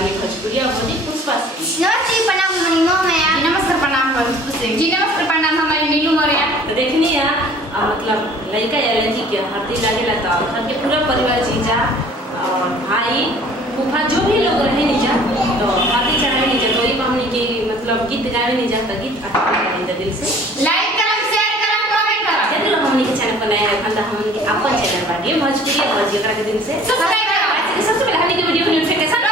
बानी भोजपुरिया भोजी पुष्पा सिंह। नमस्ते प्रणाम मनीमो मैं जी नमस्कार प्रणाम जी नमस्कार प्रणाम हमारी नीलू मौर्य। तो देखनी है मतलब लड़का या लड़की के हल्दी लागेला तो घर के पूरा परिवार जीजा और भाई फूफा जो भी लोग रहे नीजा तो हल्दी चढ़ाए नीजा तो ये हमने की मतलब गीत गावे नीजा तो गीत अच्छा लगे दिल से लाइक करम शेयर करम कमेंट करम जरूर हमने के चैनल पर नया रखा हमने के अपन चैनल बाटे भोजपुरिया भोजी एकरा के दिन से सब्सक्राइब करम। सबसे पहले हमने के वीडियो नोटिफिकेशन